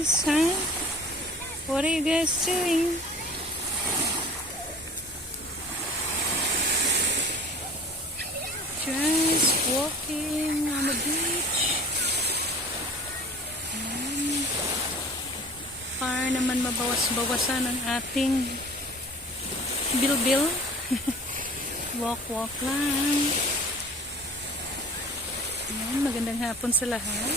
guys, huh? What are you guys doing? Just walking on the beach. Para naman mabawas-bawasan ang ating bil-bil. Walk lang. Ayan, magandang hapon sa lahat.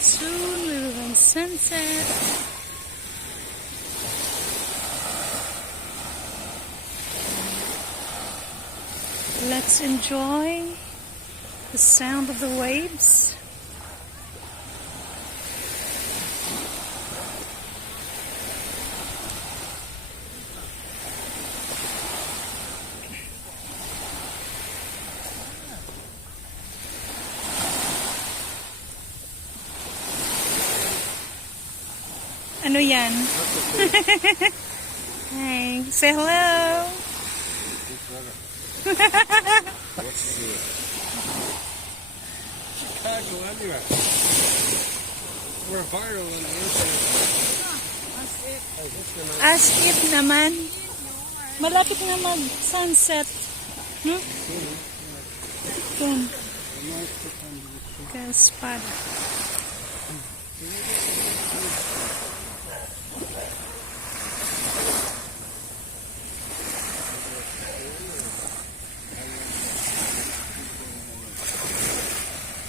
Soon we will have sunset. Let's enjoy the sound of the waves. Ano yan? Hey, say hello. What's this? Chicago everywhere. We're viral on the internet. As if naman. Malapit na mag-sunset. Hmm? Yan. Kaspada.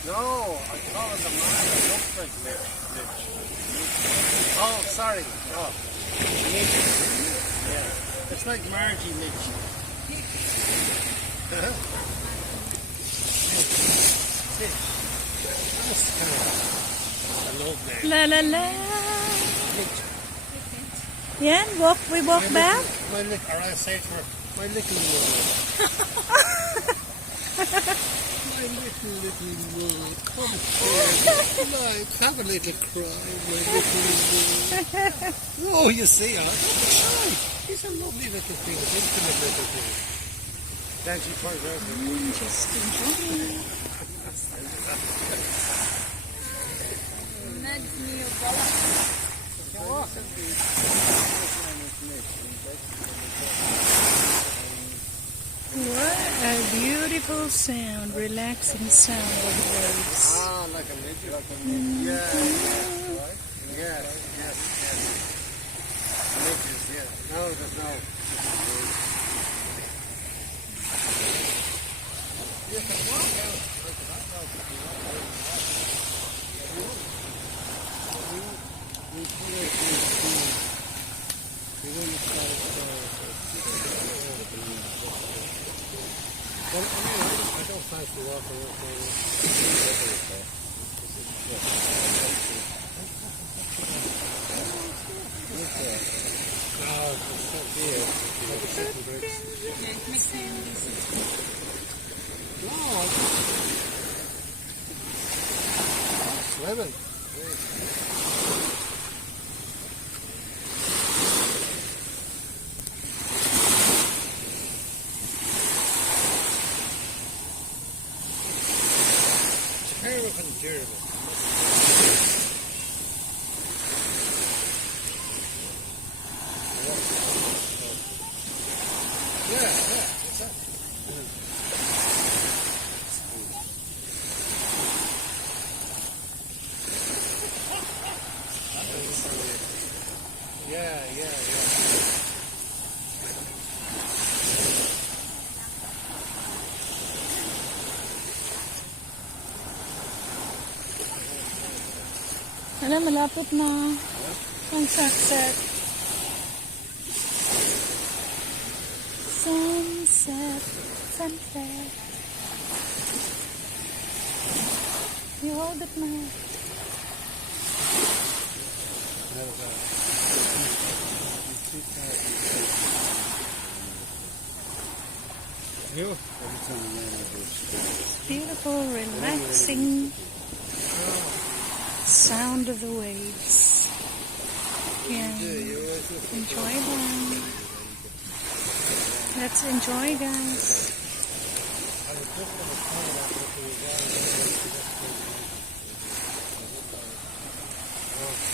No, I call it the man that looks like Mitch. Oh, sorry. Oh, Mitch. Yeah. It's like Margie Mitch. Mitch. That's kind of a love name. La la la. Mitch. Yan, we walk back. Or I say to her, my little world. My little world, come here, like, have a little cry, my little world. Oh, you see, huh? He's a lovely little thing, intimate little thing. Thank you for that. Just enjoying. What a beautiful sound, relaxing sound of the waves. Ah, like a midget. Yeah, right? Yes. Midgets, yeah. No, there's no. You can walk out like that road if you want to. Well, I don't fancy walking up on no, it's not here. No, swimming. Terrible and durable. Yeah, exactly. Yeah. Alam, malapit na ang sunset. Sunset. You hold it now. Beautiful, relaxing sound of the waves. Yeah. Enjoy them. Let's enjoy, guys. Oh.